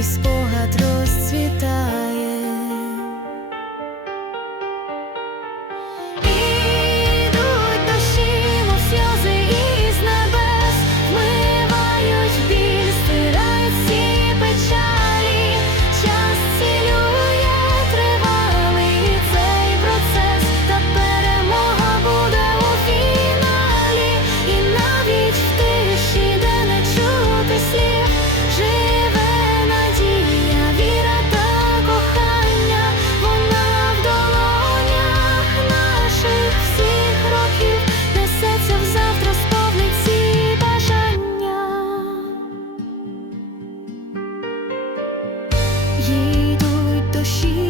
He. 一度都心。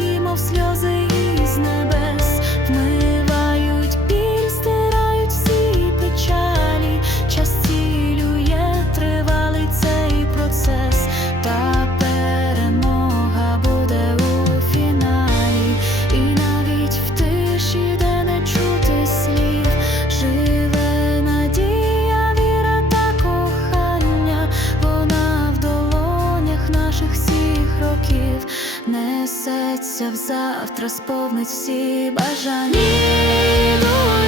несеться завтра сповнить всі бажання. Ну,